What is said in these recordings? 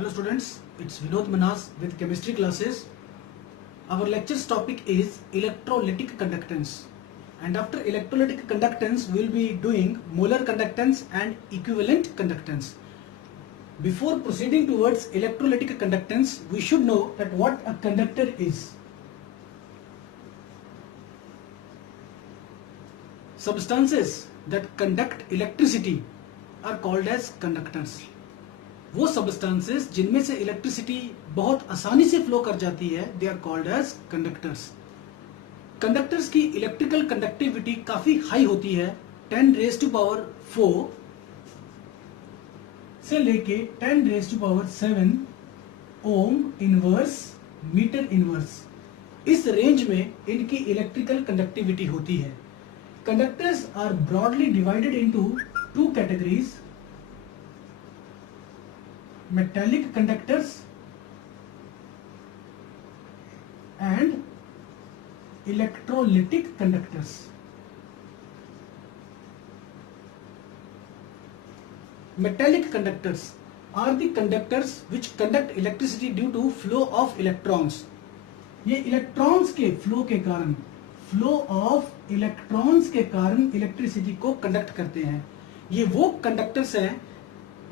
Hello students, it's Vinod Manas with chemistry classes. Our lecture's topic is electrolytic conductance, and after electrolytic conductance we will be doing molar conductance and equivalent conductance. Before proceeding towards electrolytic conductance, we should know that what a conductor is. Substances that conduct electricity are called as conductors. वो substances जिनमें से electricity बहुत आसानी से flow कर जाती है, they are called as conductors. Conductors की इलेक्ट्रिकल कंडक्टिविटी काफी हाई होती है, 10⁴ से लेके 10⁻⁷ ओम इनवर्स मीटर इनवर्स. इस रेंज में इनकी इलेक्ट्रिकल कंडक्टिविटी होती है. Conductors are broadly divided into two categories: metallic conductors and electrolytic conductors. Metallic conductors are the conductors which conduct electricity due to flow of electrons. ये electrons के flow के कारण, flow of electrons के कारण electricity को conduct करते हैं. ये वो कंडक्टर्स हैं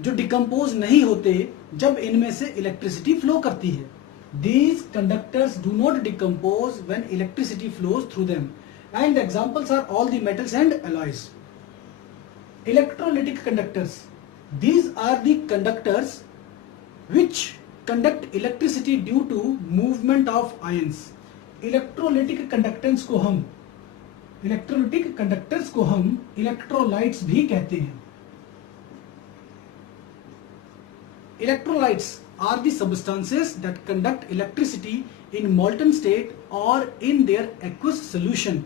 जो डिकम्पोज नहीं होते जब इनमें से इलेक्ट्रिसिटी फ्लो करती है. These conductors do not decompose when electricity flows through them, and the examples are all the metals and alloys. Electrolytic conductors, these are the conductors which conduct electricity due to movement of ions. Electrolytic conductors को हम electrolytes भी कहते हैं. Electrolytes are the substances that conduct electricity in molten state or in their aqueous solution.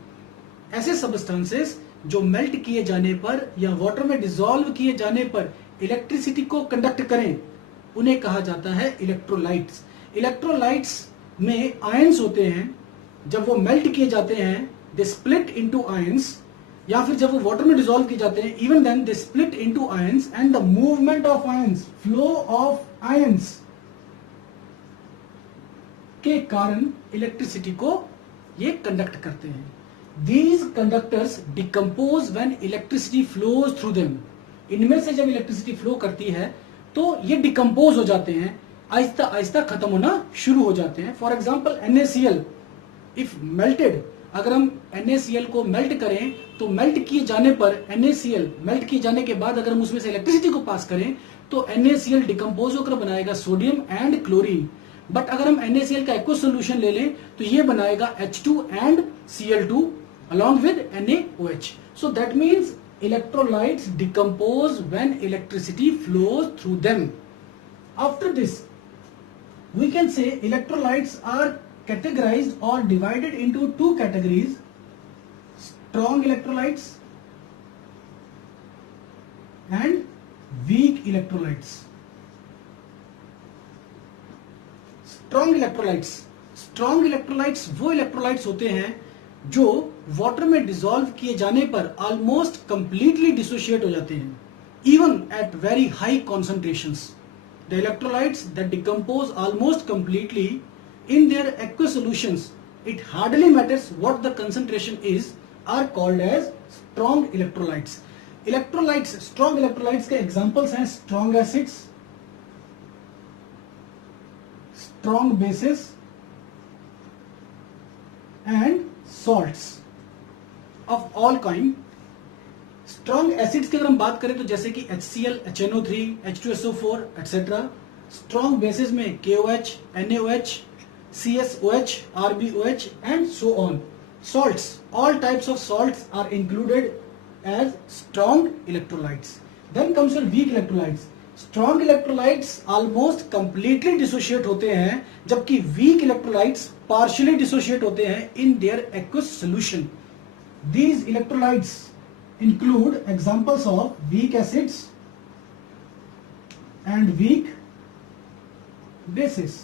ऐसे substances जो melt किए जाने पर या वाटर में डिसॉल्व किए जाने पर इलेक्ट्रिसिटी को कंडक्ट करें, उन्हें कहा जाता है इलेक्ट्रोलाइट्स. इलेक्ट्रोलाइट्स में आयंस होते हैं. जब वो मेल्ट किए जाते हैं, दे स्प्लिट इनटू आयंस, या फिर जब वो वाटर में डिसॉल्व किए जाते हैं, even then they split into ions, and the movement of ions, flow of ions के कारण इलेक्ट्रिसिटी को ये कंडक्ट करते हैं. These conductors decompose when electricity flows through them. इनमें से जब इलेक्ट्रिसिटी फ्लो करती है तो ये डिकम्पोज हो जाते हैं, आहिस्ता आहिस्ता खत्म होना शुरू हो जाते हैं. For example NaCl, if melted, अगर हम NaCl को मेल्ट करें तो मेल्ट किए जाने पर NaCl मेल्ट किए जाने के बाद अगर हम उसमें से इलेक्ट्रिसिटी को पास करें तो NaCl डिकम्पोज होकर बनाएगा सोडियम एंड क्लोरीन. बट अगर हम NaCl का एक्वस सोल्यूशन ले लें तो ये बनाएगा H2 and Cl2 along with NaOH. So that means electrolytes decompose when electricity flows through them. After this, we can say electrolytes are categorized or divided into two categories: strong electrolytes and weak electrolytes. Strong electrolytes वो electrolytes होते हैं जो water में dissolve किए जाने पर almost completely dissociate हो जाते हैं, even at very high concentrations. The electrolytes that decompose almost completely in their aqueous solutions, it hardly matters what the concentration is, are called as strong electrolytes. Strong electrolytes के examples हैं strong acids, strong bases and salts of all kind. Strong acids की अगर हम बात करें तो जैसे कि HCl, HNO3, H2SO4 etc. Strong bases में KOH, NaOH, CSOH, RbOH and so on. Salts, all types of salts are included as strong electrolytes. Then comes your weak electrolytes. Strong electrolytes almost completely dissociate होते हैं, जबकि weak electrolytes partially dissociate होते हैं in their aqueous solution. These electrolytes include examples of weak acids and weak bases.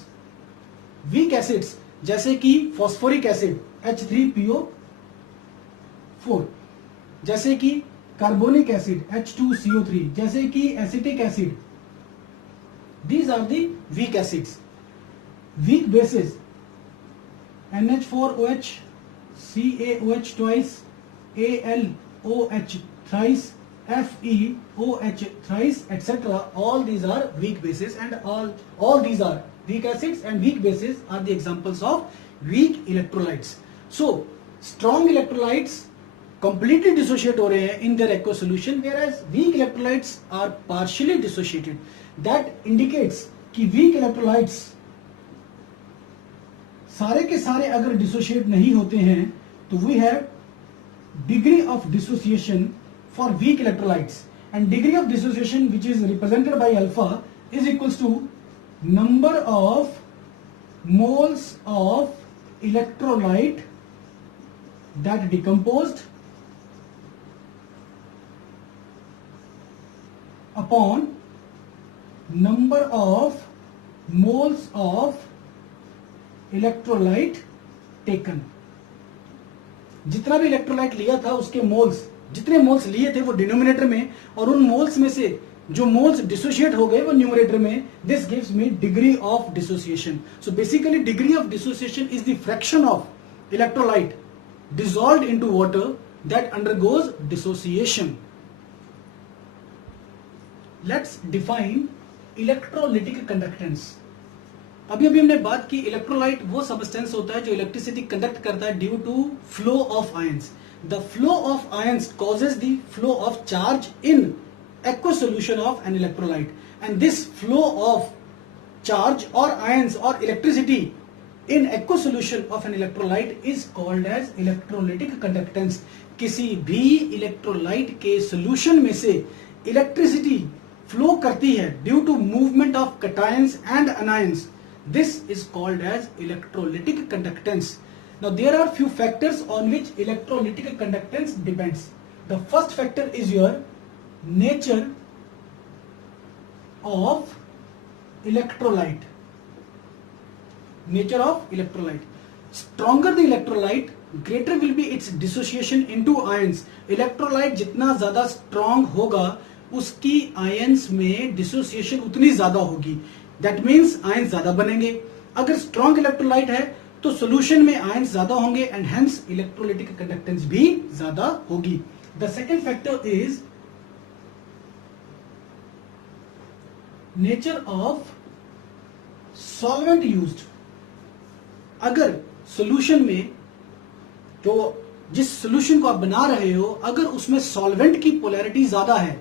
Weak acids जैसे कि phosphoric acid H3PO4, जैसे कि carbonic acid H2CO3, जैसे कि acetic acid These are the weak acids. Weak bases, NH4OH, CaOH twice, AlOH thrice, FeOH thrice, etc. All these are weak bases, and all these are weak acids, and weak bases are the examples of weak electrolytes. So strong electrolytes completely dissociate हो रहे हैं in their aqueous solution, whereas weak electrolytes are partially dissociated. That indicates कि weak electrolytes सारे के सारे अगर dissociate नहीं होते हैं तो we have degree of dissociation for weak electrolytes, and degree of dissociation which is represented by alpha is equals to number of moles of electrolyte that decomposed upon number of moles of electrolyte taken. जितना भी electrolyte लिया था उसके moles, जितने moles लिए थे वो denominator में, और उन मोल्स में से जो मोल्स डिसोशिएट हो गए वो न्यूमरेटर में. This gives me degree of dissociation. So basically degree of dissociation is the fraction of electrolyte dissolved into water that undergoes dissociation. Let's define electrolytic conductance. अभी हमने बात की इलेक्ट्रोलाइट वो सबस्टेंस होता है जो इलेक्ट्रिसिटी कंडक्ट करता है due to flow of ions. The flow of ions causes the flow of charge in aqueous solution of an electrolyte, and this flow of charge or ions or electricity in aqueous solution of an electrolyte is called as electrolytic conductance. किसी भी electrolyte के solution में से electricity flow करती है due to movement of cations and anions. This is called as electrolytic conductance. Now there are few factors on which electrolytic conductance depends. The first factor is your nature of electrolyte. Nature of electrolyte. Stronger the electrolyte, greater will be its dissociation into ions. Electrolyte जितना ज्यादा strong होगा उसकी ions में dissociation उतनी ज्यादा होगी. That means ions ज्यादा बनेंगे. अगर स्ट्रॉन्ग इलेक्ट्रोलाइट है तो सोल्यूशन में आयंस ज्यादा होंगे एंड हेंस इलेक्ट्रोलिटिक कंडक्टेंस भी ज्यादा होगी. The second factor is nature of solvent used. अगर सोल्यूशन में जो जिस सोल्यूशन को आप बना रहे हो अगर उसमें सॉल्वेंट की पोलैरिटी ज्यादा है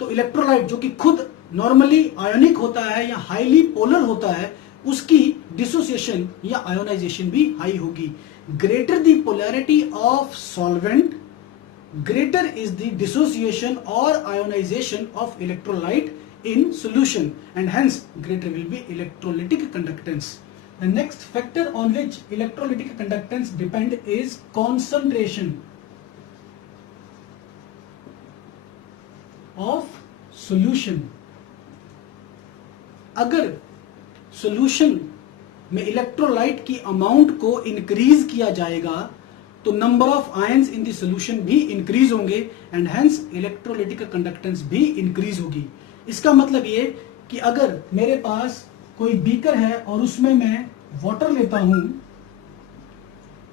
तो इलेक्ट्रोलाइट जो कि खुद नॉर्मली आयोनिक होता है या हाईली पोलर होता है उसकी डिसोसिएशन या आयोनाइजेशन भी हाई होगी. Greater the polarity of solvent, greater is the dissociation or ionization of electrolyte in solution, and hence greater will be electrolytic conductance. The next factor on which electrolytic conductance depend is concentration of solution. अगर solution में electrolyte की amount को increase किया जाएगा तो number of ions in the solution भी increase होंगे and hence electrolytic conductance भी इंक्रीज होगी. इसका मतलब ये कि अगर मेरे पास कोई बीकर है और उसमें मैं वाटर लेता हूं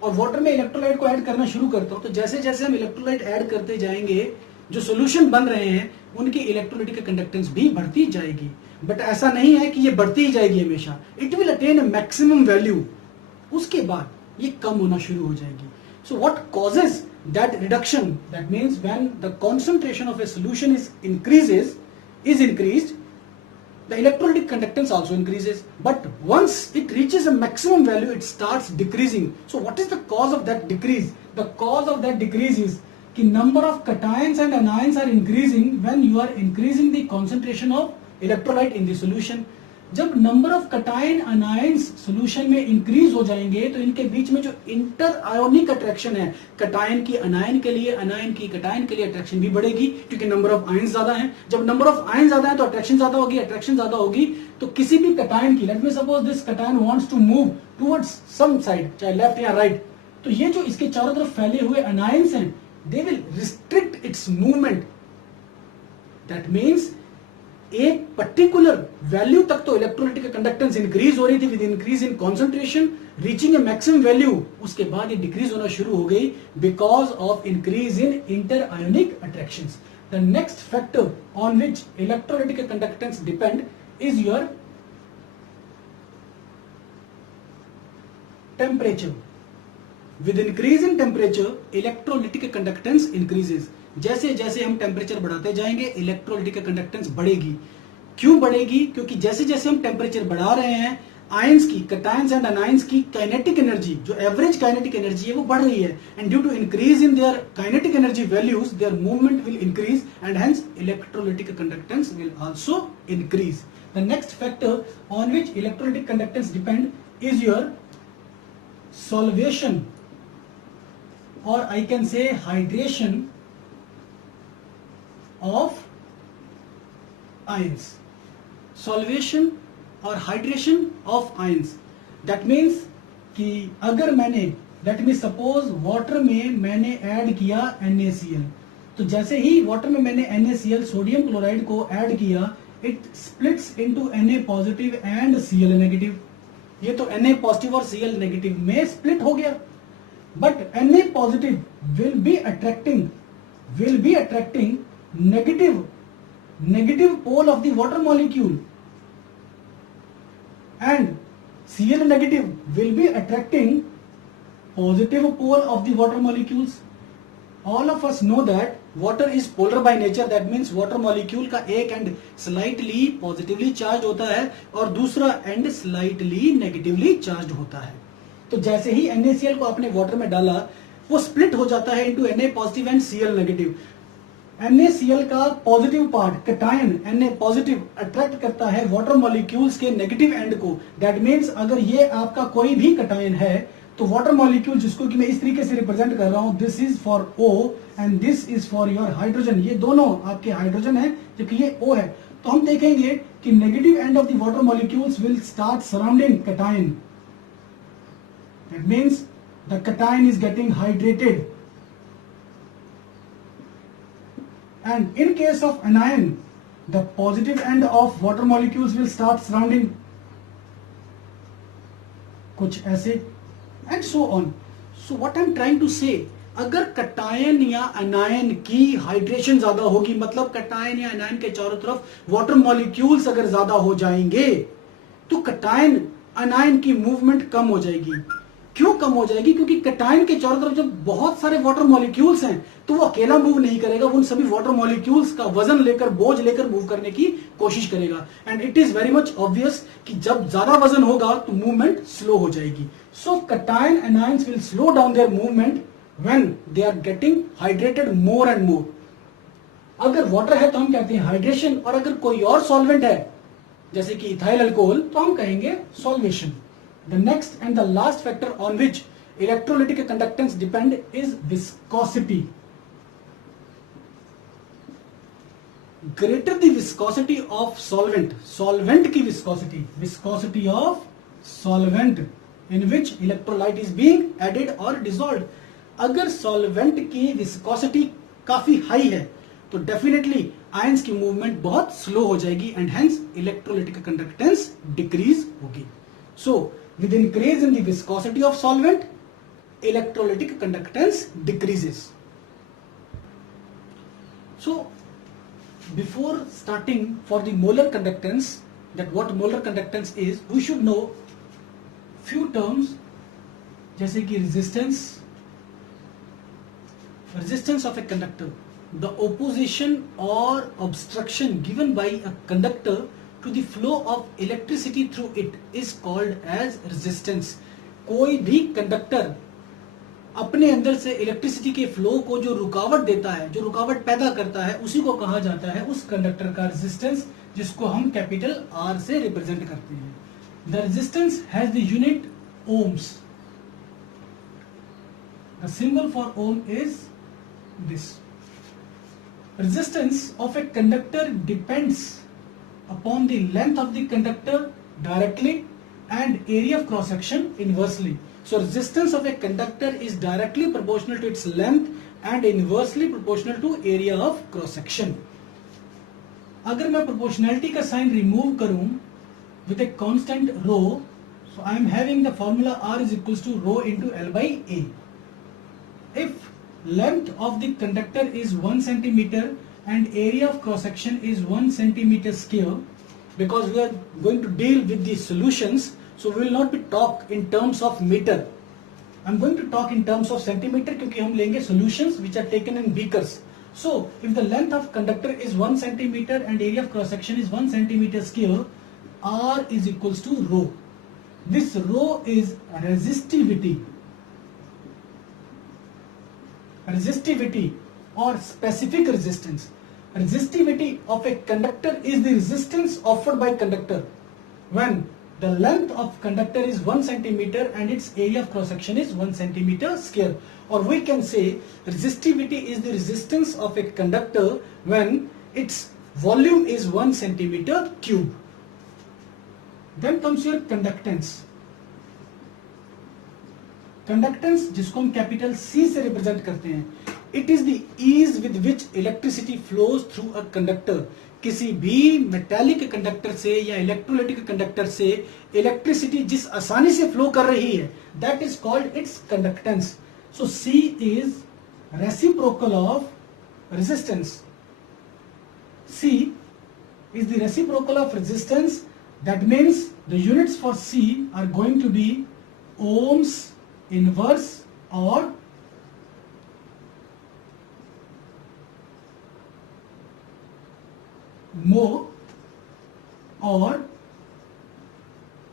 और वाटर में इलेक्ट्रोलाइट को ऐड करना शुरू करता हूं तो जैसे जैसे हम इलेक्ट्रोलाइट ऐड करते जाएंगे जो सॉल्यूशन बन रहे हैं उनकी इलेक्ट्रोलिटिक कंडक्टेंस भी बढ़ती जाएगी. बट ऐसा नहीं है कि ये बढ़ती ही जाएगी हमेशा. It will attain a maximum value, उसके बाद ये कम होना शुरू हो जाएगी. So what causes that reduction? That means when the concentration of a solution is increased, the electrolytic conductance also increases, but once it reaches a maximum value it starts decreasing. So what is the cause of that decrease? The cause of that decrease is कि number of cations and anions are increasing when you are increasing the concentration of electrolyte in the solution. जब number of cation anions solution में increase हो जाएंगे तो इनके बीच में जो inter ionic attraction है कटायन की अनायन के लिए, अनायन की कटायन के लिए अट्रैक्शन भी बढ़ेगी क्योंकि नंबर ऑफ आयंस ज्यादा हैं. जब नंबर ऑफ आयंस ज्यादा है तो अट्रैक्शन ज्यादा होगी, अट्रैक्शन ज्यादा होगी तो किसी भी कटायन की, let me suppose this cation wants to move towards some side, चाहे लेफ्ट या राइट, तो ये जो इसके चारों तरफ फैले हुए अनायंस हैं they will restrict it's movement. That means एक पर्टिकुलर वैल्यू तक तो इलेक्ट्रोलाइटिक कंडक्टेंस इंक्रीज हो रही थी with increase in concentration, reaching A maximum value, उसके बाद ये डिक्रीज होना शुरू हो गई because of increase in inter ionic attractions. The next factor on which electrolytic conductance depend is your temperature. With increase in temperature electrolytic conductance increases. जैसे जैसे हम टेम्परेचर बढ़ाते जाएंगे इलेक्ट्रोलाइटिक कंडक्टेंस बढ़ेगी। क्यों बढ़ेगी? क्योंकि जैसे जैसे हम टेम्परेचर बढ़ा रहे हैं आयंस की, कैटायंस एंड अनायंस की काइनेटिक एनर्जी, जो एवरेज काइनेटिक एनर्जी है वो बढ़ रही है, and due to increase in their kinetic energy values their movement will increase and hence electrolytic conductance will also increase. The next factor on which electrolytic conductance depend is your solvation, or I can say hydration of ions. Solvation or hydration of ions. That means कि अगर मैंने let me suppose water में मैंने add किया NaCl, तो जैसे ही water में मैंने NaCl सोडियम क्लोराइड को ऐड किया, it splits into Na positive and Cl negative. ये तो Na पॉजिटिव और Cl नेगेटिव में स्प्लिट हो गया, but Na positive will be attracting negative pole of the water molecule, and Cl negative will be attracting positive pole of the water molecules. All of us know that water is polar by nature. That means water molecule का एक and slightly positively charged होता है और दूसरा and slightly negatively charged होता है। तो जैसे ही NaCl को आपने वाटर में डाला वो स्प्लिट हो जाता है into Na positive and Cl negative. NaCl का positive part cation Na positive attract करता है वाटर मॉलिक्यूल्स के नेगेटिव एंड को। दैट मीन्स अगर ये आपका कोई भी कैटायन है तो वाटर मॉलिक्यूल, जिसको कि मैं इस तरीके से रिप्रेजेंट कर रहा हूं, this is for O and this is for your hydrogen, ये दोनों आपके हाइड्रोजन है जबकि ये O है, तो हम देखेंगे कि negative end of the water molecules will start surrounding cation. That means the cation is getting hydrated, and in case of anion the positive end of water molecules will start surrounding कुछ ऐसे, and so on. So what I'm trying to say, अगर cation या अनायन की hydration ज्यादा होगी, मतलब cation या अनायन के चारों तरफ वाटर मॉलिक्यूल्स अगर ज्यादा हो जाएंगे तो कटायन अनायन की मूवमेंट कम हो जाएगी। क्यों कम हो जाएगी? क्योंकि कटायन के चारों तरफ जब बहुत सारे वाटर मॉलिक्यूल्स हैं तो वो अकेला मूव नहीं करेगा, वो उन सभी वाटर मॉलिक्यूल्स का वजन लेकर, बोझ लेकर मूव करने की कोशिश करेगा। And it is very much obvious कि जब ज्यादा वजन होगा तो मूवमेंट स्लो हो जाएगी। So cation anions will slow down their movement when they are getting hydrated more and more. अगर वाटर है तो हम कहते हैं हाइड्रेशन, और अगर कोई और सॉल्वेंट है जैसे कि इथाइल अल्कोहल तो हम कहेंगे solvation. The next and the last factor on which electrolytic conductance depend is viscosity. Greater the viscosity of solvent की viscosity of solvent in which electrolyte is being added or dissolved. अगर solvent की viscosity काफी high है तो definitely ions की movement बहुत slow हो जाएगी and hence electrolytic conductance decrease होगी. So with increase in the viscosity of solvent, electrolytic conductance decreases. So before starting for the molar conductance, that what molar conductance is, we should know few terms जैसे कि resistance of a conductor, the opposition or obstruction given by a conductor to the flow of electricity through it is called as resistance. कोई भी conductor अपने अंदर से electricity के flow को जो रुकावट देता है, जो रुकावट पैदा करता है, उसी को कहा जाता है उस कंडक्टर का रेजिस्टेंस, जिसको हम कैपिटल R से रिप्रेजेंट करते हैं। The resistance has the unit ohms. The symbol for ohm is this. Resistance of a conductor depends upon the length of the conductor directly and area of cross section inversely. So resistance of a conductor is directly proportional to its length and inversely proportional to area of cross section. अगर मैं proportionality का sign remove करूं with a constant rho, so I am having the formula R is equals to rho into L by A. If length of the conductor is 1 centimeter and area of cross section is 1 centimeter square, because we are going to deal with the solutions, so we will not be talk in terms of meter. I am going to talk in terms of centimeter क्योंकि हम लेंगे solutions which are taken in beakers. So if the length of conductor is 1 centimeter and area of cross section is 1 centimeter square, R is equals to rho. This rho is resistivity. Resistivity or specific resistance. Resistivity of a conductor is the resistance offered by conductor when the length of conductor is 1 centimeter and its area of cross section is 1 centimeter square. Or we can say resistivity is the resistance of a conductor when its volume is 1 centimeter cube. Then comes your conductance. Conductance जिसको हम capital C से represent करते हैं. It is the ease with which electricity flows through a conductor. किसी भी metallic conductor से या electrolytic conductor से इलेक्ट्रिसिटी जिस आसानी से फ्लो कर रही है, that is called its conductance. So C is reciprocal of resistance. C is the reciprocal of resistance. That means the units for C are going to be ohms inverse or mho or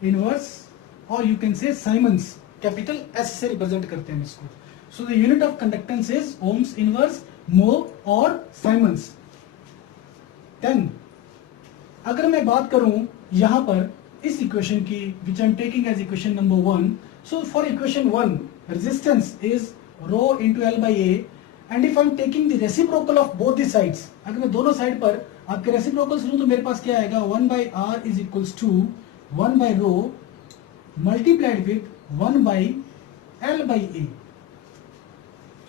inverse, or you can say Siemens. Capital S से represent करते हैं इसको. So the unit of conductance is ohms inverse, mho or Siemens. Then अगर मैं बात करूं यहां पर इस इक्वेशन की which I am taking as equation number 1. So for equation 1 resistance is rho into L by A, and if I am taking the reciprocal of both the sides, अगर मैं दोनों साइड पर आपके रेसिप्रोकल्स लूं तो मेरे पास क्या आएगा 1 by R is equals to 1 by rho multiplied with 1 by L by A.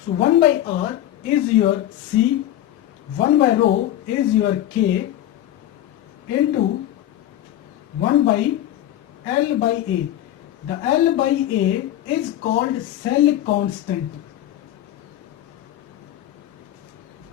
So 1 by R is your C, 1 by rho is your K into 1 by L by A. The L by A is called cell constant.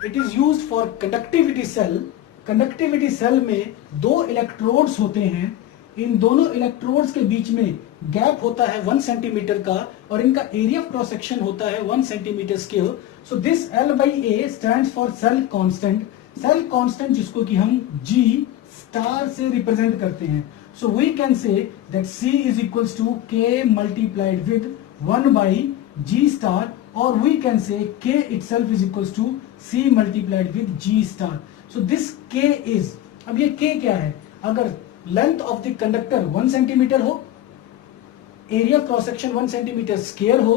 It is used for conductivity cell. Conductivity cell में दो electrodes होते हैं. इन दोनों electrodes के बीच में gap होता है 1 centimetre का और इनका एरिया ऑफ क्रॉस सेक्शन होता है 1 centimetre square. So this L by A stands for cell constant. Cell constant जिसको कि हम G स्टार से रिप्रेजेंट करते हैं. So we can say that C is equals to K multiplied with 1 by G star, और we can say K itself is equals to C multiplied with G star. So this K is, अब ये K क्या है? अगर length of the conductor 1 centimetre हो, area cross section 1 centimetre square हो,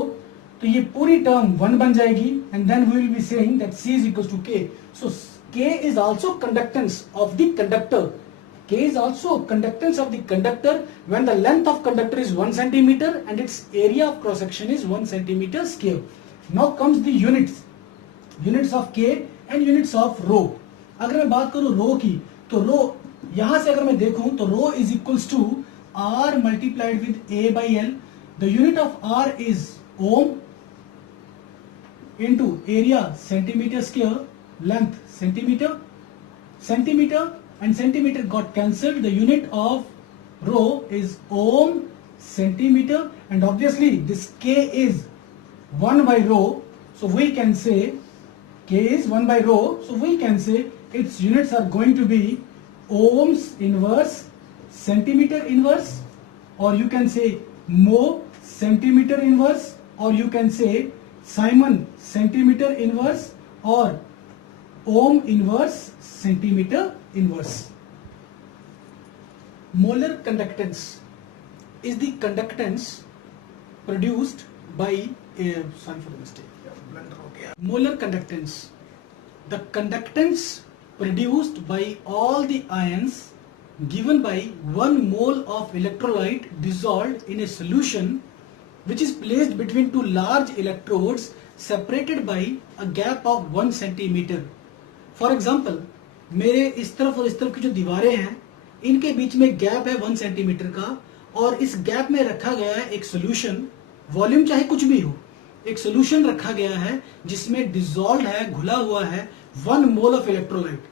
तो ये पूरी टर्म 1 बन जाएगी, and then we will be saying that C is equals to K. So K is also conductance of the conductor. K is also conductance of the conductor when the length of conductor is 1 centimeter and its area of cross section is 1 centimeter square. Now comes the units. Units of K and units of rho. अगर मैं बात करूं rho की, तो rho यहां से अगर मैं देखूं तो rho is equals to R multiplied with A by L. The unit of R is ohm into area centimeter square, length centimeter. Centimeter and centimeter got cancelled. The unit of rho is ohm centimeter, and obviously this K is 1 by rho. So we can say K is 1 by rho. So we can say its units are going to be ohms inverse, centimeter inverse, or you can say mho centimeter inverse, or you can say Siemens centimeter inverse, or ohm inverse centimeter inverse. Molar conductance is the conductance produced by sorry for the mistake. Molar conductance, the conductance produced by all the ions given by 1 mole of electrolyte dissolved in a solution which is placed between two large electrodes separated by a gap of 1 centimeter. For example, मेरे इस तरफ और इस तरफ की जो दीवारें हैं इनके बीच में गैप है 1 सेंटीमीटर का, और इस गैप में रखा गया है एक सोल्यूशन, वॉल्यूम चाहे कुछ भी हो, एक सोल्यूशन रखा गया है जिसमें डिसॉल्व है, घुला हुआ है 1 mole of electrolyte.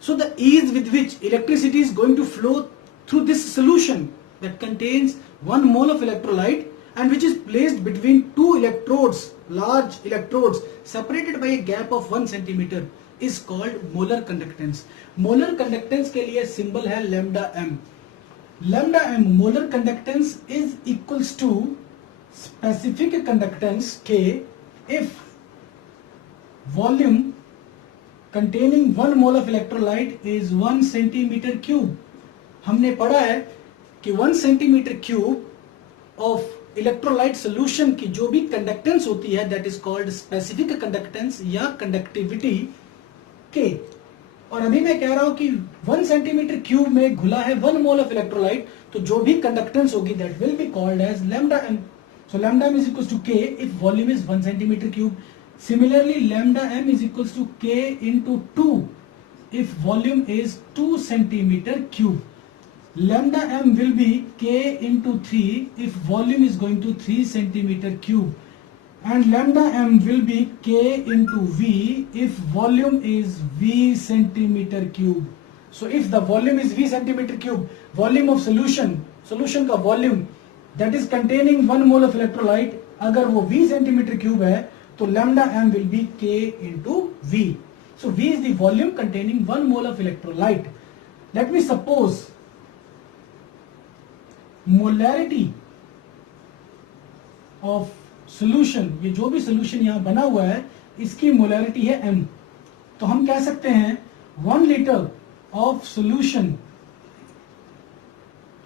So the ease with which electricity is going to flow through this solution that contains 1 mole of electrolyte and which is placed between two electrodes, large electrodes separated by a gap of 1 centimeter is called molar conductance. Molar conductance के लिए symbol है lambda m. Lambda m molar conductance is equals to specific conductance K if volume containing 1 mole of electrolyte is 1 centimeter cube. हमने पढ़ा है कि 1 centimeter cube of electrolyte solution की जो भी conductance होती है that is called specific conductance या conductivity K. और अभी मैं कह रहा हूं कि 1 centimeter cube में घुला है 1 mole of electrolyte, तो जो भी conductance होगी that will be called as lambda m. So lambda m is equals to K if volume is 1 centimeter cube. Similarly, lambda m is equals to K into 2 if volume is 2 centimeter cube. Lambda m will be K into 3 if volume is going to 3 centimeter cube. And lambda m will be K into V if volume is V centimeter cube. So if the volume is V centimeter cube, volume of solution का volume that is containing 1 mole of electrolyte, अगर वो V centimeter cube है, तो lambda m will be K into V. So V is the volume containing 1 mole of electrolyte. Let me suppose molarity of solution, ये जो भी solution यहाँ बना हुआ है इसकी molarity है m. तो हम कह सकते हैं 1 liter of solution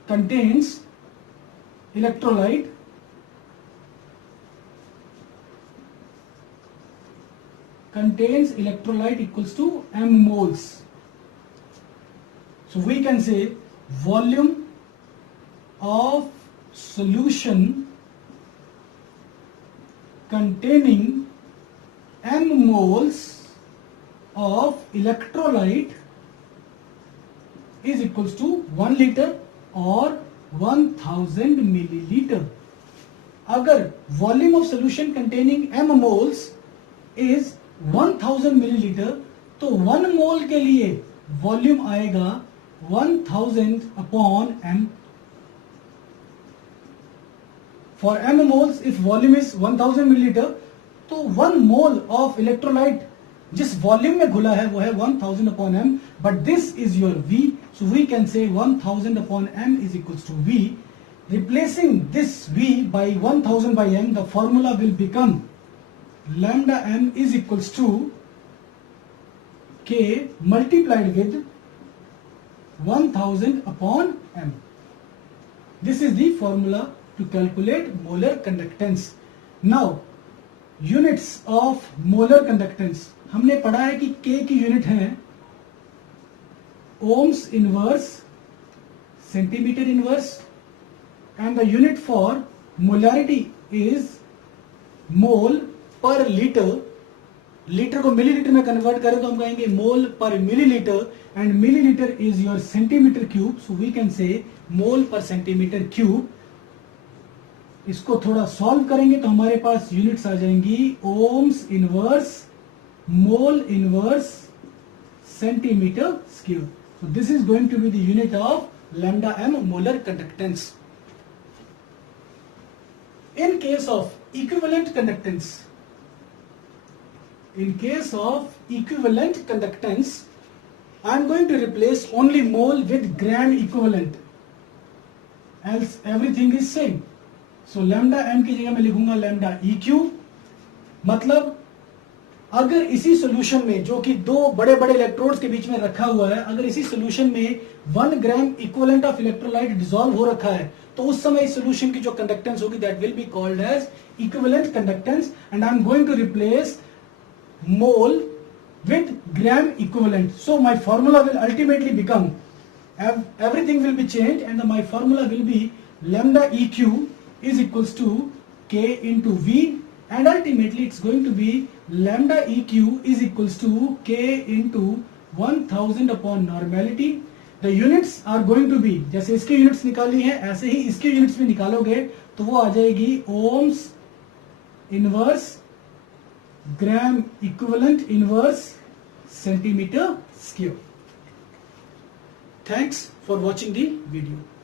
contains electrolyte equals to m moles. So we can say volume of solution containing m moles of electrolyte is equals to 1 liter or 1000 milliliter. अगर volume of solution containing m moles is 1000 milliliter, तो 1 मोल के लिए volume आएगा 1000 upon m. For m moles, if volume is 1000 milliliter, तो 1 mole of electrolyte जिस volume में घुला है वो है 1000 upon m, but this is your V, so we can say 1000 upon m is equals to V. Replacing this V by 1000 by m, the formula will become lambda m is equals to K multiplied with 1000 upon m. This is the formula to calculate molar conductance. Now units of molar conductance, हमने पढ़ा है कि K की unit है ohms inverse, centimeter inverse, and the unit for molarity is mole per litre. Litre को millilitre में convert करें तो हम कहेंगे mole per millilitre, and millilitre is your centimetre cube, so we can say mole पर centimetre cube. इसको थोड़ा solve करेंगे तो हमारे पास यूनिट्स आ जाएंगी ohms inverse, mole inverse, centimetre square. So this is going to be the unit of lambda M molar conductance. In case of equivalent conductance, I am going to replace only mole with gram equivalent, else everything is same. So lambda m की जगह मैं लिखूंगा lambda eq. मतलब अगर इसी solution में जो कि दो बड़े बड़े इलेक्ट्रोड्स के बीच में रखा हुआ है, अगर इसी सोल्यूशन में 1 gram equivalent of electrolyte dissolve हो रखा है, तो उस समय इस सोल्यूशन की जो कंडक्टेंस होगी that will be called as equivalent conductance. And I am going to replace mole with gram equivalent. So my formula will ultimately become, everything will be changed, and my formula will be lambda eq is equals to k into v, and ultimately it's going to be lambda eq is equals to k into 1000 upon normality, the units are going to be, जैसे इसके units निकाली है ऐसे ही इसके units भी निकालोगे तो वो आ जाएगी ohms inverse gram equivalent inverse centimetre square. Thanks for watching the video.